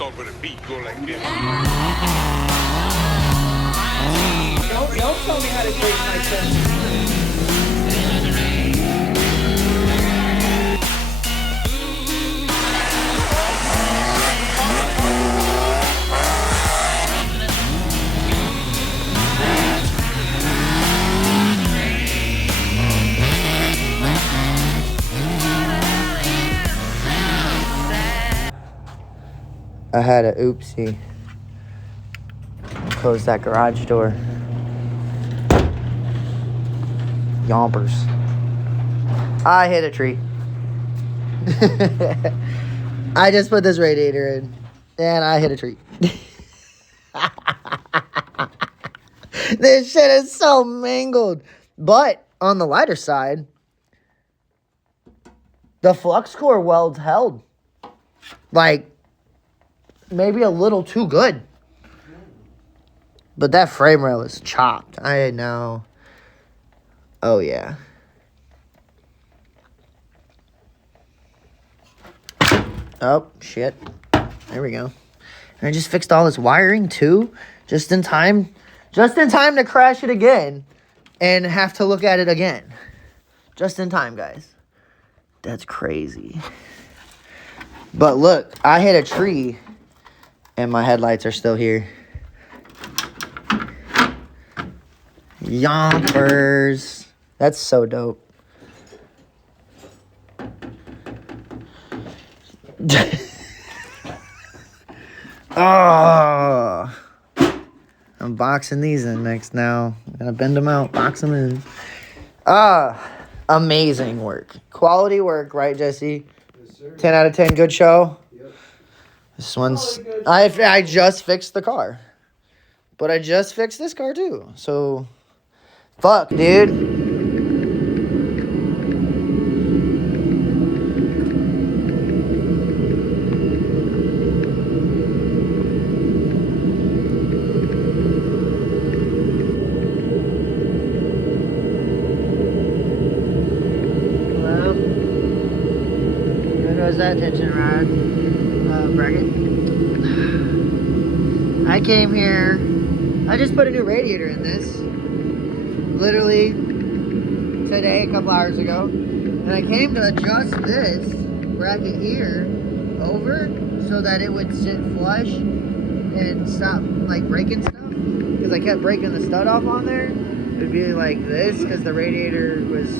off of the beat, go like this. Don't tell me how to break my chest. I had a oopsie. Close that garage door. Yompers. I hit a tree. I just put this radiator in, and I hit a tree. This shit is so mangled. But on the lighter side, the flux core welds held. Like, maybe a little too good. But that frame rail is chopped. I know. Oh, yeah. Oh, shit. There we go. And I just fixed all this wiring, too. Just in time to crash it again. And have to look at it again. Just in time, guys. That's crazy. But look, I hit a tree. And my headlights are still here. Yompers. That's so dope. Oh. I'm boxing these in next now. I'm gonna bend them out, box them in. Amazing work. Quality work, right, Jesse? Yes, sir. 10 out of 10, good show. Yep. This one's... I just fixed the car. But I just fixed this car, too. So, fuck, dude. Well, there goes that tension rod bracket. I came here... I just put a new radiator in this. Literally today, a couple hours ago. And I came to adjust this bracket here over so that it would sit flush and stop like breaking stuff. Because I kept breaking the stud off on there. It would be like this because the radiator was...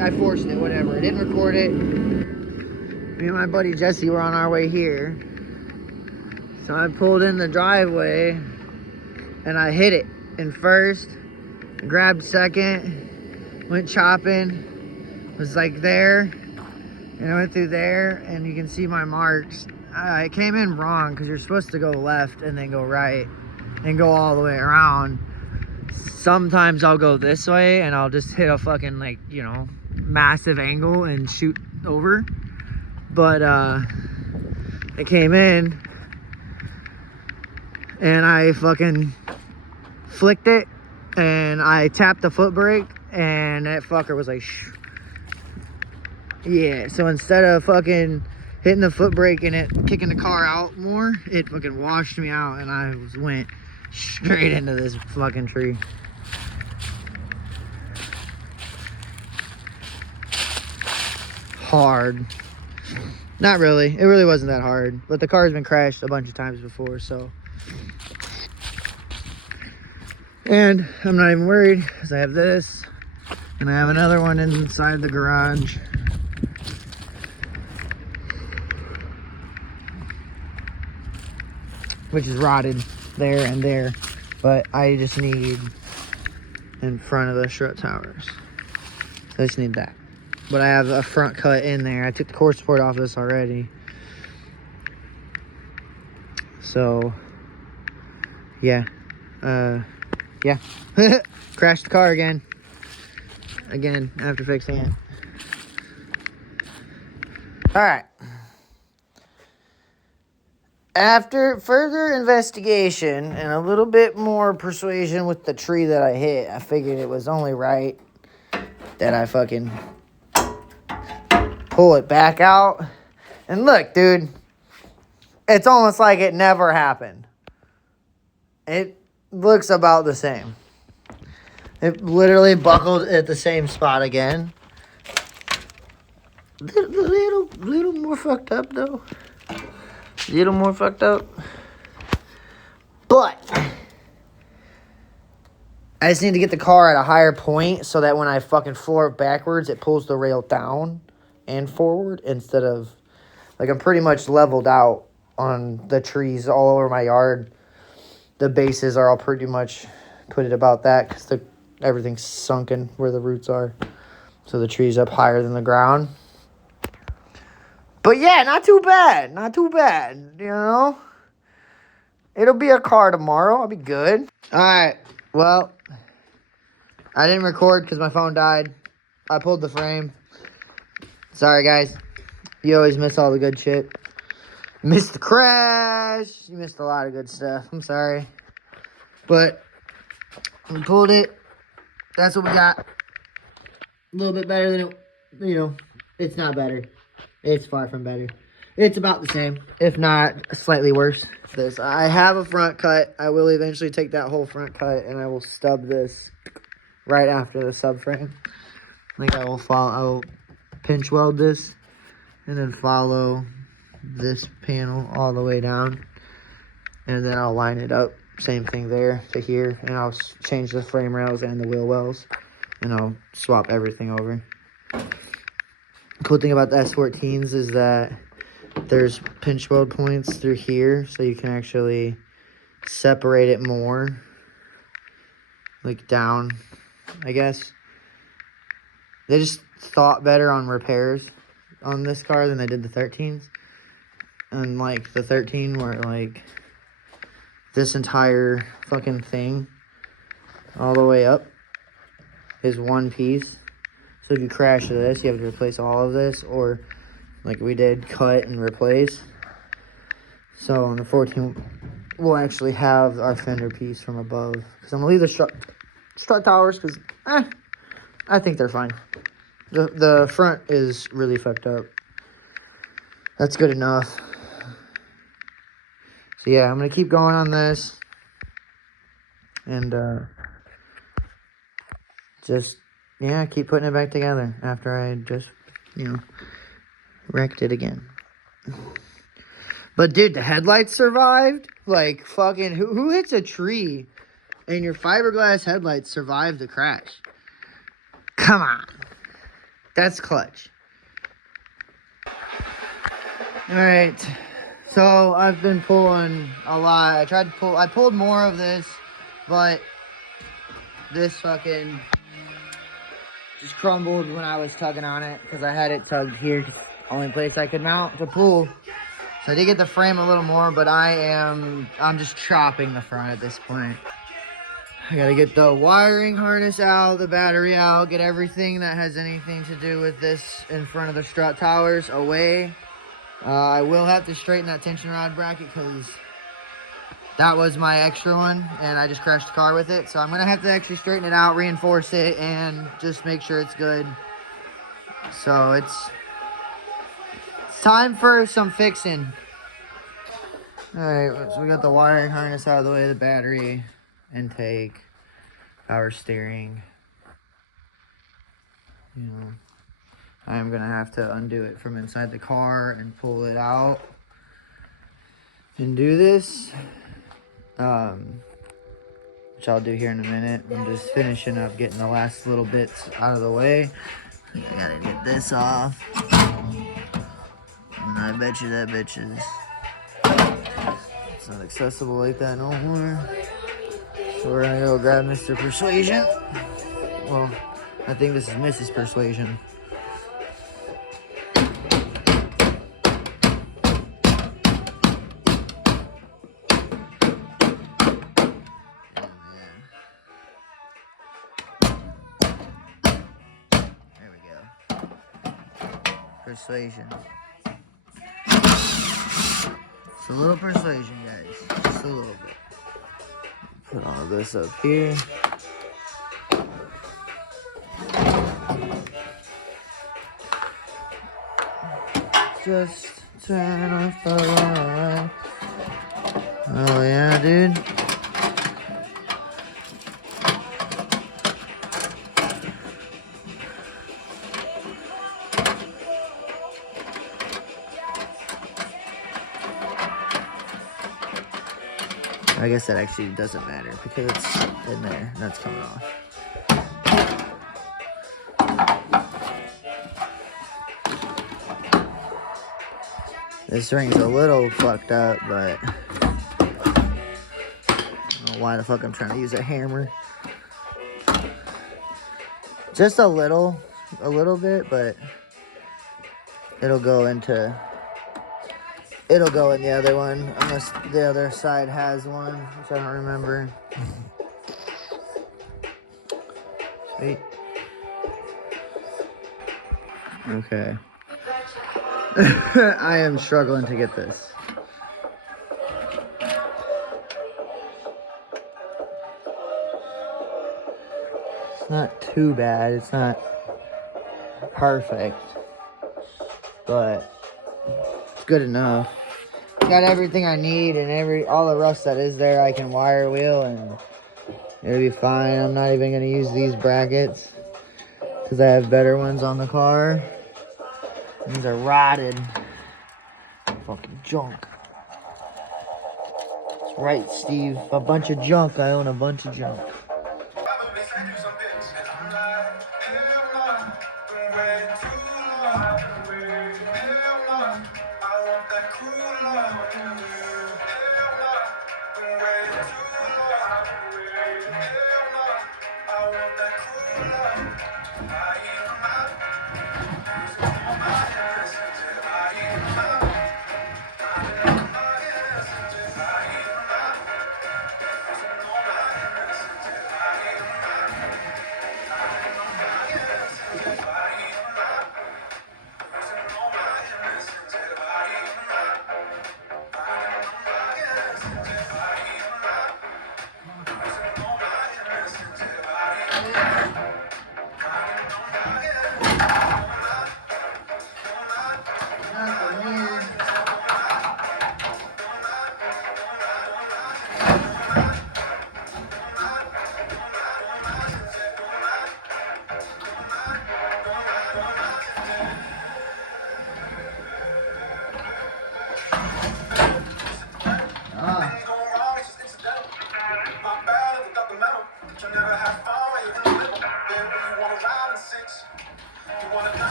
I forced it, whatever. I didn't record it. Me and my buddy Jesse were on our way here. So I pulled in the driveway and I hit it in first, grabbed second, went chopping, was like there, and I went through there, and you can see my marks. I came in wrong because you're supposed to go left and then go right and go all the way around. Sometimes I'll go this way and I'll just hit a fucking, like, you know, massive angle and shoot over. But I came in and I fucking flicked it and I tapped the foot brake and that fucker was like shh. Yeah, so instead of fucking hitting the foot brake and it kicking the car out more, it fucking washed me out and I went straight into this fucking tree. Hard. Not really. It really wasn't that hard, but the car's been crashed a bunch of times before, so. And I'm not even worried because I have this and I have another one inside the garage. Which is rotted there and there, but I just need in front of the strut towers. So I just need that. But I have a front cut in there. I took the core support off this already. So, yeah. Yeah. Crashed the car again. Again, after fixing it. Alright. After further investigation and a little bit more persuasion with the tree that I hit, I figured it was only right that I fucking pull it back out. And look, dude. It's almost like it never happened. It looks about the same. It literally buckled at the same spot again. Little more fucked up though. Little more fucked up. But I just need to get the car at a higher point so that when I fucking floor it backwards, it pulls the rail down and forward instead of, like, I'm pretty much leveled out on the trees all over my yard. The bases are all pretty much put it about that because everything's sunken where the roots are. So the tree's up higher than the ground. But yeah, not too bad. Not too bad, you know? It'll be a car tomorrow. I'll be good. All right. Well, I didn't record because my phone died. I pulled the frame. Sorry, guys. You always miss all the good shit. Missed the crash. You missed a lot of good stuff. I'm sorry. But we pulled it. That's what we got. A little bit better than it, it's not better. It's far from better. It's about the same, if not slightly worse. This, I have a front cut. I will eventually take that whole front cut and I will stub this right after the subframe. I will pinch weld this and then follow this panel all the way down. And then I'll line it up. Same thing there to here. And I'll change the frame rails and the wheel wells. And I'll swap everything over. Cool thing about the S14s is that there's pinch weld points through here, so you can actually separate it more, like down, I guess. They just thought better on repairs on this car than they did the 13s. And like the 13 where like this entire fucking thing all the way up is one piece. So if you crash this, you have to replace all of this, or like we did, cut and replace. So on the 14, we'll actually have our fender piece from above. Because I'm going to leave the strut towers because, I think they're fine. The front is really fucked up. That's good enough. So yeah, I'm going to keep going on this. And just, yeah, keep putting it back together after I just, wrecked it again. But dude, the headlights survived. Like fucking who hits a tree and your fiberglass headlights survive the crash? Come on. That's clutch. Alright. So I've been pulling a lot. I pulled more of this, but this fucking just crumbled when I was tugging on it because I had it tugged here. Only place I could mount the pull. So I did get the frame a little more, but I'm just chopping the front at this point. I gotta get the wiring harness out, the battery out, get everything that has anything to do with this in front of the strut towers away. I will have to straighten that tension rod bracket because that was my extra one and I just crashed the car with it. So I'm gonna have to actually straighten it out, reinforce it, and just make sure it's good. So it's time for some fixing. Alright, so we got the wiring harness out of the way, the battery, intake, power steering. I'm gonna have to undo it from inside the car and pull it out and do this. Which I'll do here in a minute. I'm just finishing up getting the last little bits out of the way. I gotta get this off. And I bet you that bitch is, it's not accessible like that no more. So we're gonna go grab Mr. Persuasion. Well, I think this is Mrs. Persuasion. There we go. Persuasion. Just a little persuasion, guys. Just a little bit. Put all of this up here. Just turn off the light. Oh yeah, dude. I guess that actually doesn't matter because it's in there and that's coming off. This ring's a little fucked up, but I don't know why the fuck I'm trying to use a hammer. Just a little bit, but it'll go in the other one, unless the other side has one, which I don't remember. Sweet. Okay. I am struggling to get this. It's not too bad. It's not perfect, but it's good enough. Got everything I need, and all the rust that is there I can wire wheel and it'll be fine. I'm not even gonna use these brackets because I have better ones on the car. These are rotted. Fucking junk. That's right, Steve. A bunch of junk. I own a bunch of junk.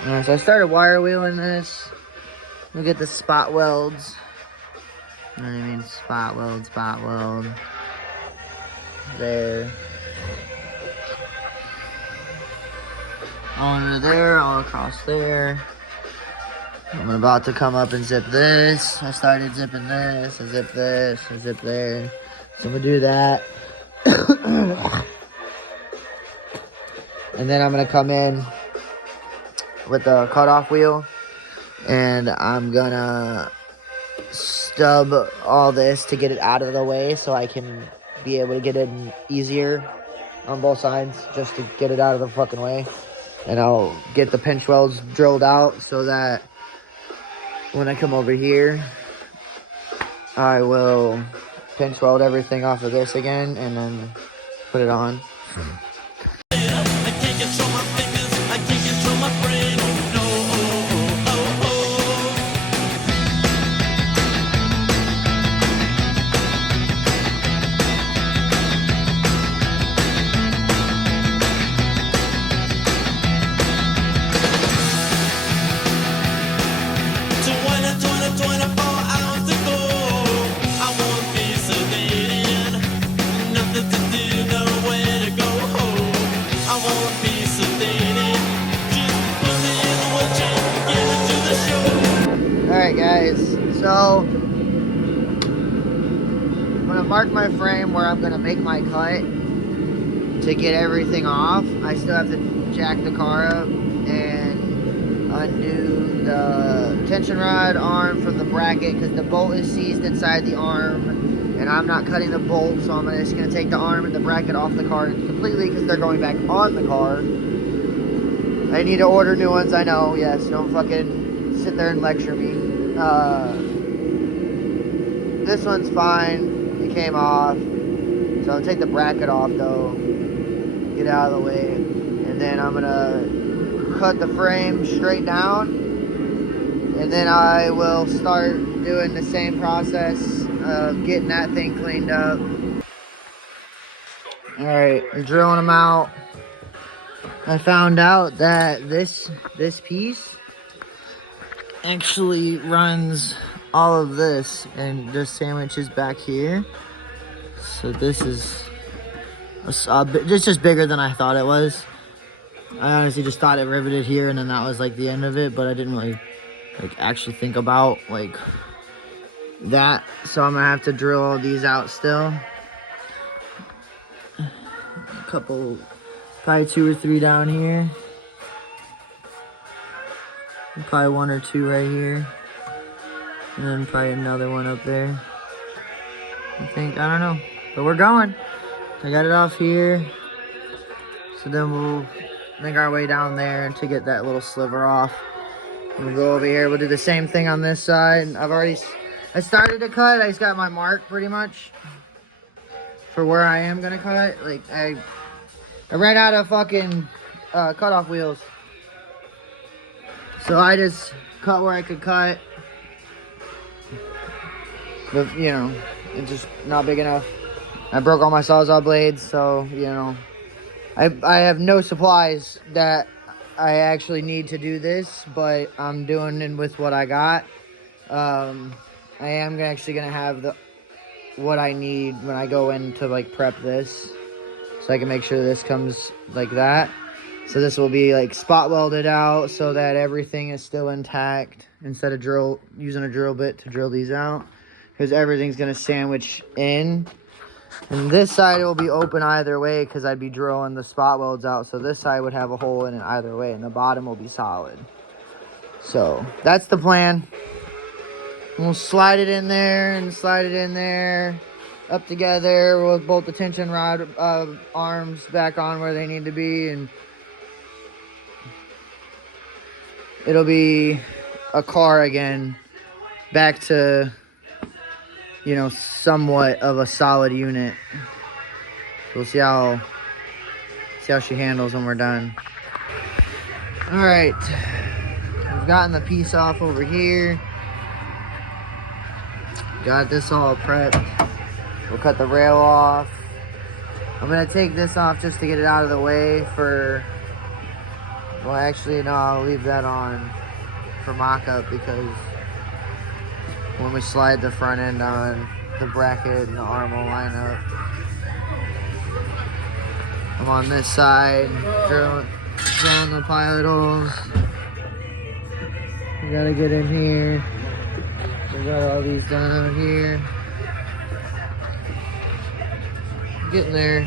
Alright, so I started wire wheeling this. We'll get the spot welds. You know what I mean? Spot weld. There. All under there, all across there. I'm about to come up and zip this. I started zipping this, I zip this, I zip there. So I'm gonna do that. And then I'm gonna come in with the cutoff wheel and I'm gonna stub all this to get it out of the way so I can be able to get it easier on both sides, just to get it out of the fucking way. And I'll get the pinch welds drilled out so that when I come over here, I will pinch weld everything off of this again and then put it on. Alright guys, so I'm gonna mark my frame where I'm gonna make my cut to get everything off. I still have to jack the car up and undo the tension rod arm from the bracket because the bolt is seized inside the arm and I'm not cutting the bolt, so I'm just gonna take the arm and the bracket off the car completely because they're going back on the car. I need to order new ones, I know, yes, don't fucking sit there and lecture me. This one's fine, it came off, so I'll take the bracket off though, get it out of the way, and then I'm gonna cut the frame straight down, and then I will start doing the same process of getting that thing cleaned up. Alright, I'm drilling them out. I found out that this piece actually runs all of this and just sandwiches back here. So this is it's just bigger than I thought it was. I honestly just thought it riveted here and then that was like the end of it, but I didn't really like actually think about like that. So I'm gonna have to drill all these out still. A couple, probably 2 or 3 down here. Probably 1 or 2 right here. And then probably another one up there. I think, I don't know. But we're going. I got it off here. So then we'll make our way down there to get that little sliver off. We'll go over here. We'll do the same thing on this side. I started to cut. I just got my mark pretty much for where I am gonna cut. Like I ran out of fucking cutoff wheels. So I just cut where I could cut. But, you know, it's just not big enough. I broke all my Sawzall blades, so, you know. I have no supplies that I actually need to do this, but I'm doing it with what I got. I am actually going to have what I need when I go in to, like, prep this. So I can make sure this comes like that. So this will be like spot welded out so that everything is still intact instead of using a drill bit to drill these out, because everything's gonna sandwich in. And this side will be open either way because I'd be drilling the spot welds out. So this side would have a hole in it either way and the bottom will be solid. So that's the plan. We'll slide it in there and slide it in there up together. We'll bolt the tension rod arms back on where they need to be, and it'll be a car again, back to, you know, somewhat of a solid unit. We'll see how she handles when we're done. All right, we've gotten the piece off over here. Got this all prepped. We'll cut the rail off. I'm gonna take this off just to get it out of the way for Well, actually, no, I'll leave that on for mock-up because when we slide the front end on, the bracket and the arm will line up. I'm on this side, drilling the pilot holes. We gotta get in here. We got all these done out here. Getting there.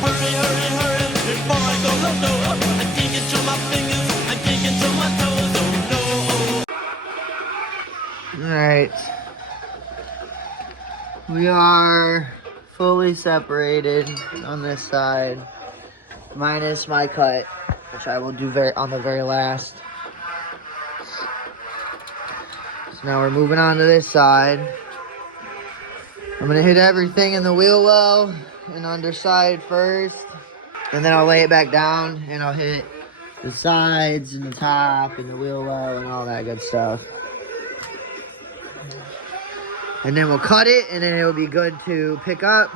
Hurry, hurry, hurry, before I go low, I can't control my fingers, I can't control my toes, oh no. Alright. We are fully separated on this side, minus my cut, which I will do on the very last. So now we're moving on to this side. I'm gonna hit everything in the wheel well and underside first, and then I'll lay it back down and I'll hit the sides and the top and the wheel well and all that good stuff. And then we'll cut it, and then it'll be good to pick up,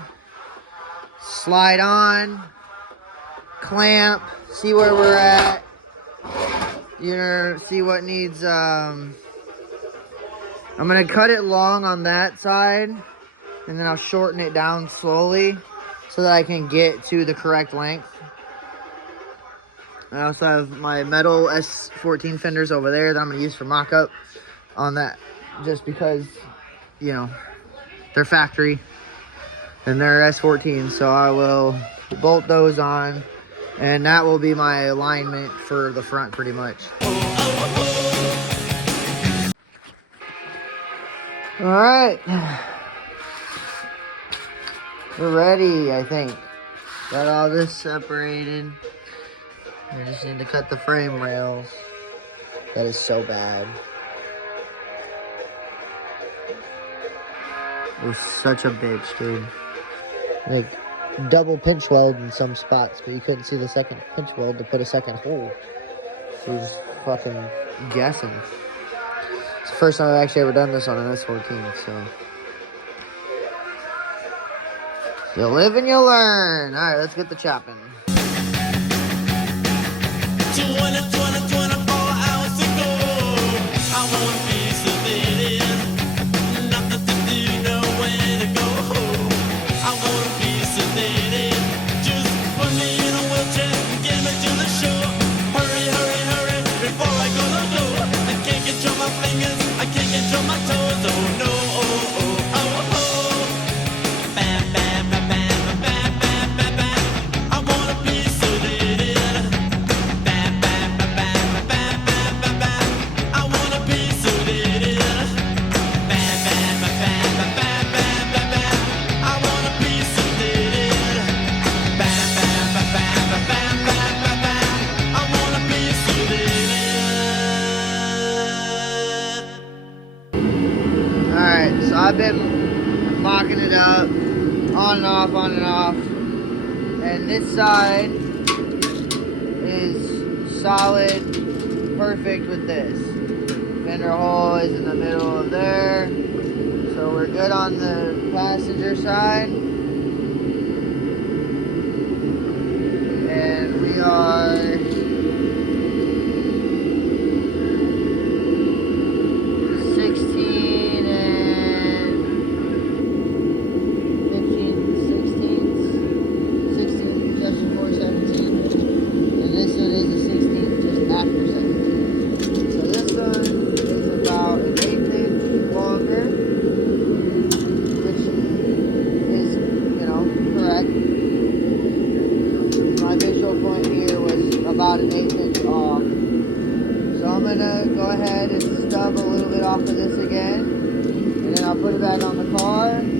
slide on, clamp, see where we're at, you know, see what needs, I'm gonna cut it long on that side, and then I'll shorten it down slowly so that I can get to the correct length. I also have my metal S14 fenders over there that I'm gonna use for mock-up on that, just because, you know, they're factory and they're S14, so I will bolt those on, and that will be my alignment for the front pretty much. All right, we're ready, I think. Got all this separated. I just need to cut the frame rails. That is so bad. It was such a bitch, dude. Like, double pinch weld in some spots, but you couldn't see the second pinch weld to put a second hole. So you're just fucking guessing. It's the first time I've actually ever done this on an S14, so. You live and you learn. All right, let's get the chopping. 24 hours ago, I want a piece of it. Nothing to do, nowhere to go. I want a piece of it. Just put me in a wheelchair and get me to the shore. Hurry, hurry, hurry, before I go the door. I can't control my fingers, I can't control my toes. Oh no, oh, oh, oh, oh. Bam, bam, bam, bam, bam, bam, bam, bam. I want a piece of it. Alright, so I've been mocking it up, on and off, on and off. And this side is solid, perfect with this. Fender hole is in the middle of there. So we're good on the passenger side. And we are about an 1/8 inch off. So I'm gonna go ahead and stub a little bit off of this again, and then I'll put it back on the car. And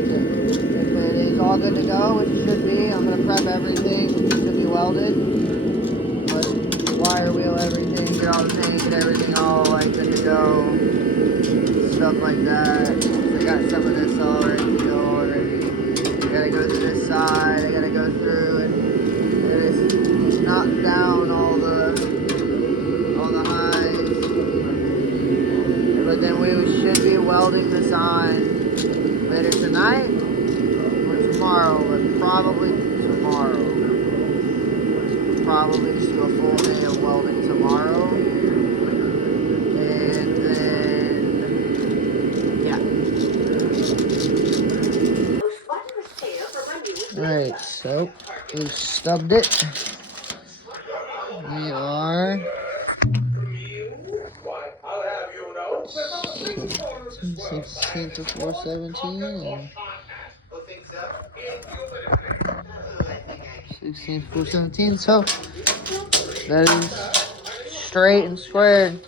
if it is all good to go, which it should be, I'm gonna prep everything to be welded. But wire wheel everything, get all the paint, get everything all like good to go, stuff like that. So I got some of this already. I gotta go through this side. I gotta go through and knock down all the highs, but then we should be welding this on later tonight or tomorrow, but probably tomorrow. probably just do a full day of welding tomorrow. And then, yeah. Alright, so we stubbed it. We are 16 to 417. 16 to 417. So that is straight and squared.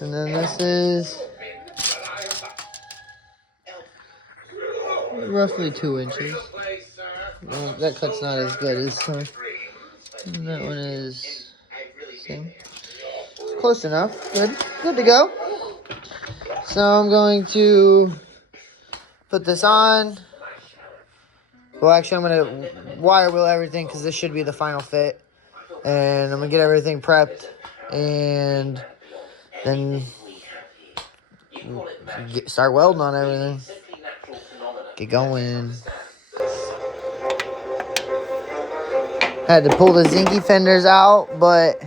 And then this is roughly 2 inches. Well, that cut's not as good as some. And that one is same. It's close enough. Good to go. So I'm going to put this on. Well, actually, I'm going to wire wheel everything because this should be the final fit. And I'm going to get everything prepped. And then start welding on everything. Get going. Had to pull the Zinky fenders out, but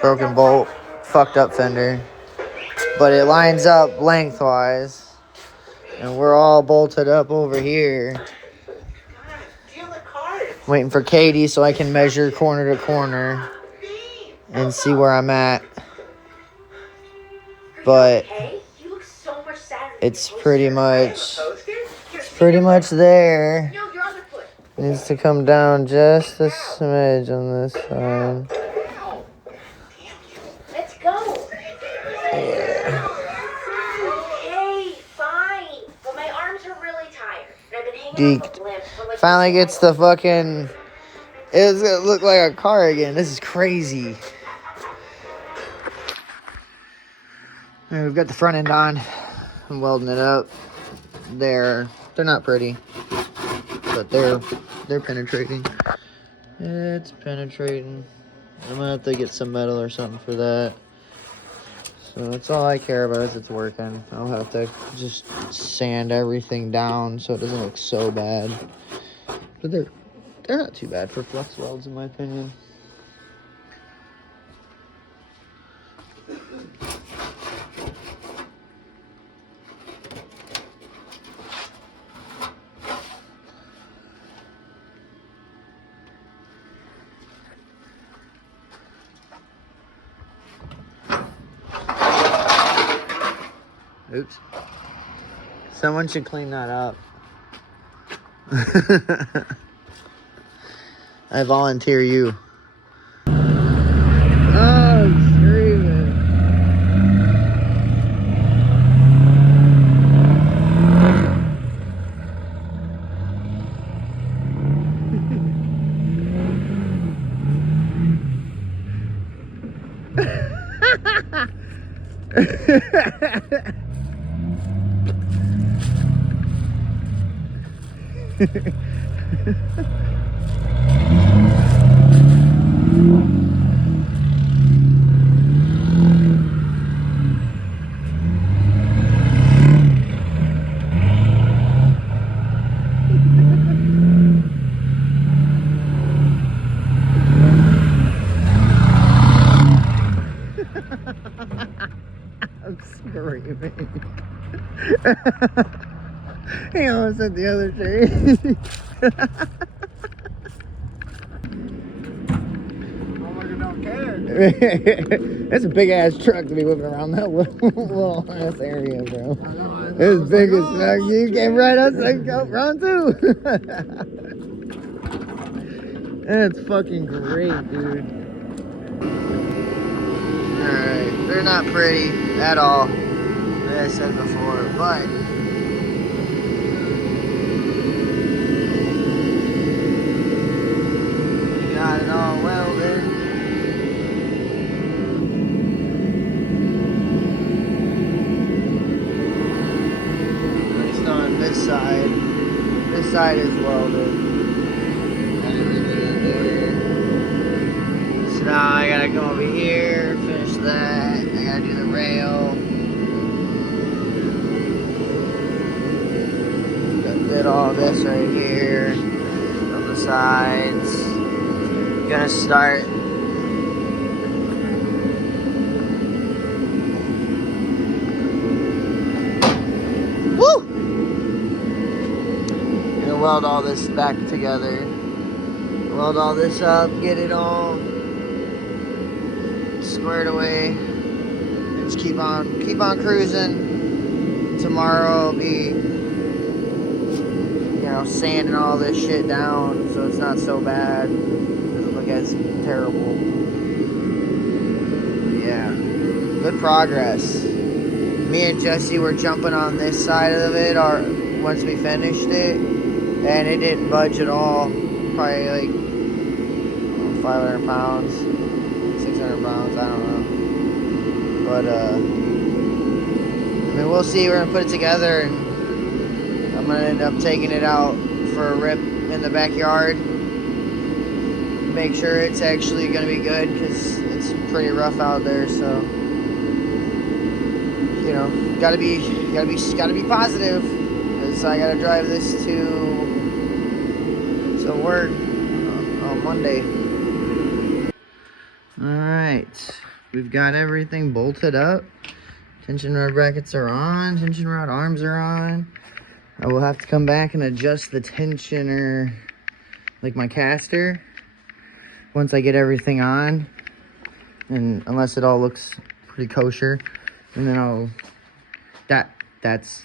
broken bolt, fucked up fender. But it lines up lengthwise. And we're all bolted up over here. Waiting for Katie so I can measure corner to corner and see where I'm at. But it's pretty much there. Needs to come down just a smidge on this side. Let's go. Yeah. Okay, fine. But my arms are really tired. And I've been hanging off Deked. a limb for like Finally gets the fucking... It's gonna look like a car again. This is crazy. Alright, we've got the front end on. I'm welding it up. They're not pretty, but they're penetrating. It's penetrating. I'm gonna have to get some metal or something for that. So that's all I care about is it's working. I'll have to just sand everything down so it doesn't look so bad. But they're not too bad for flex welds in my opinion. Oops. Someone should clean that up. I volunteer you. Oh, screaming. I'm screaming. He almost hit the other tree. Don't care. That's a big ass truck to be whipping around that little ass area, bro. I know. It's big as fuck. You came right outside, go round two. That's fucking great, dude. Alright, they're not pretty at all, like I said before, but we got it all welded. At least on this side. This side is welded. So now I gotta go over here, finish that. I gotta do the rail. Did all this right here. sides. Gonna start. Woo! Gonna weld all this back together. Weld all this up, get it all squared away. And just keep on cruising. Tomorrow will be, sanding all this shit down so it's not so bad. Doesn't look as terrible. But yeah, good progress. Me and Jesse were jumping on this side of it once we finished it, and it didn't budge at all. Probably like 500 pounds, 600 pounds, I don't know. But we'll see. We're gonna put it together, and I'm gonna end up taking it out for a rip in the backyard. Make sure it's actually gonna be good, because it's pretty rough out there. So, gotta be positive, because I gotta drive this to work on Monday. All right, we've got everything bolted up. Tension rod brackets are on. Tension rod arms are on. I will have to come back and adjust the tensioner, like my caster, once I get everything on, and unless it all looks pretty kosher, and then I'll that's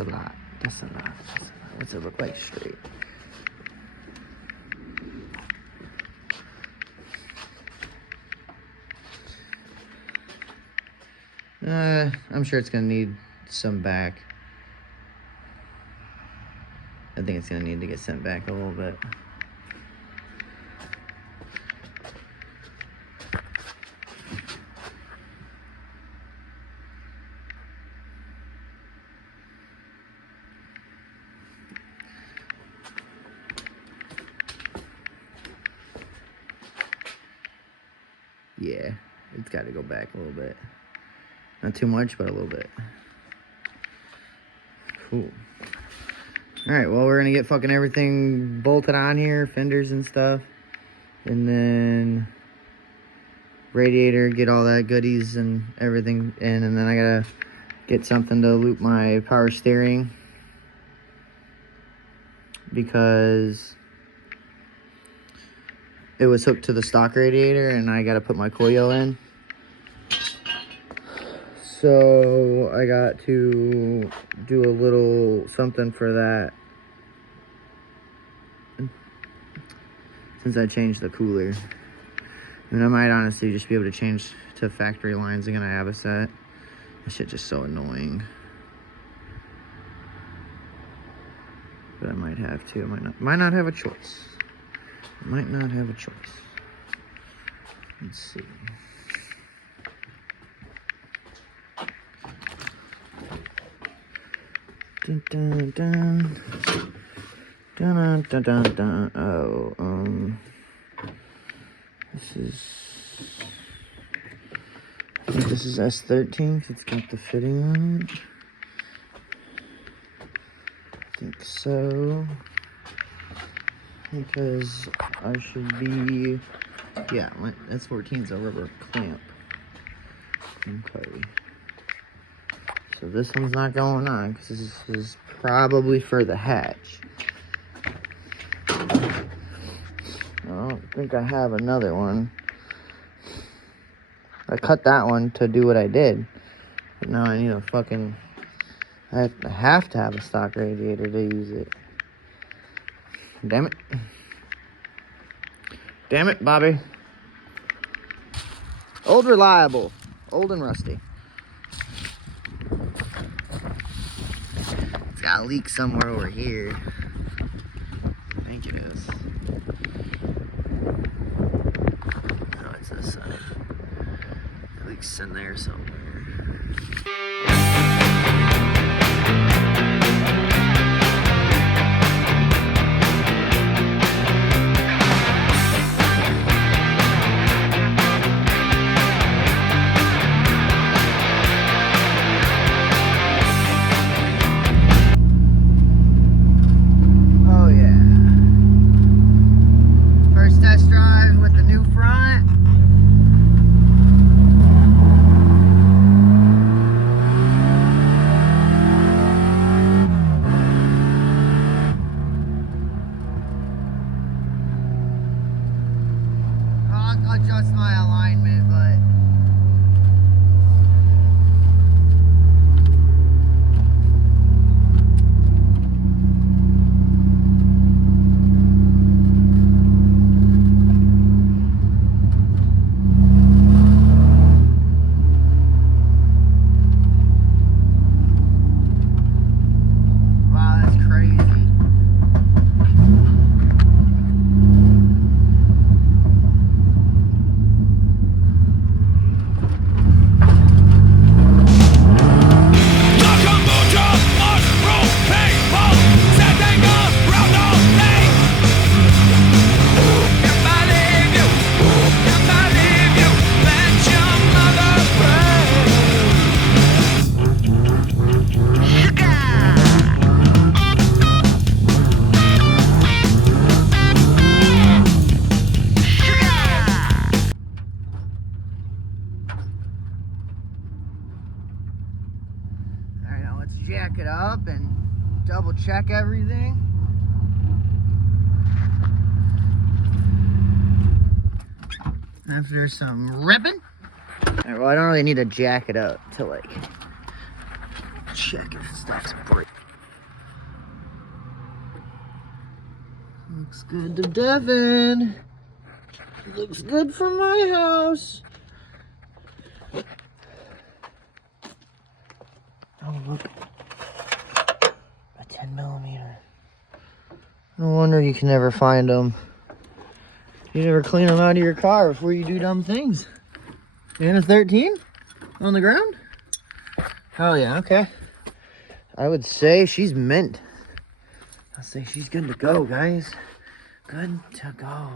a lot. What's it look like straight? I'm sure it's gonna need some back. I think it's gonna need to get sent back a little bit. Yeah, it's got to go back a little bit. Not too much, but a little bit. Cool. Alright, well, we're going to get fucking everything bolted on here, fenders and stuff. And then radiator, get all that goodies and everything in. And then I got to get something to loop my power steering, because it was hooked to the stock radiator and I got to put my coil in. So I got to do a little something for that, since I changed the cooler. And I might honestly just be able to change to factory lines again. I have a set. This shit just so annoying. But I might have to. Might not have a choice. Might not have a choice. Let's see. Dun, dun, dun. Dun, dun, dun, dun. Oh, this is, I think this is S13, 'cause it's got the fitting on it. I think so, because I should be, yeah, my S14 is a rubber clamp. Okay. So this one's not going on, because this is probably for the hatch. I don't think I have another one. I cut that one to do what I did. But now I need a fucking, I have to have a stock radiator to use it. Damn it. Damn it, Bobby. Old reliable. Old and rusty. It's got a leak somewhere over here. I think it is. No, it's this side. The leak's in there somewhere. alignment, but wow, that's crazy. Alright, now let's jack it up and double check everything. After some ripping. Alright, well, I don't really need to jack it up to like check if stuff's break. Looks good to Devin. Looks good for my house. Oh, look. A 10mm. No wonder you can never find them. You never clean them out of your car before you do dumb things. And a 13 on the ground? Hell yeah, okay. I would say she's mint. I'll say she's good to go, guys. Good to go.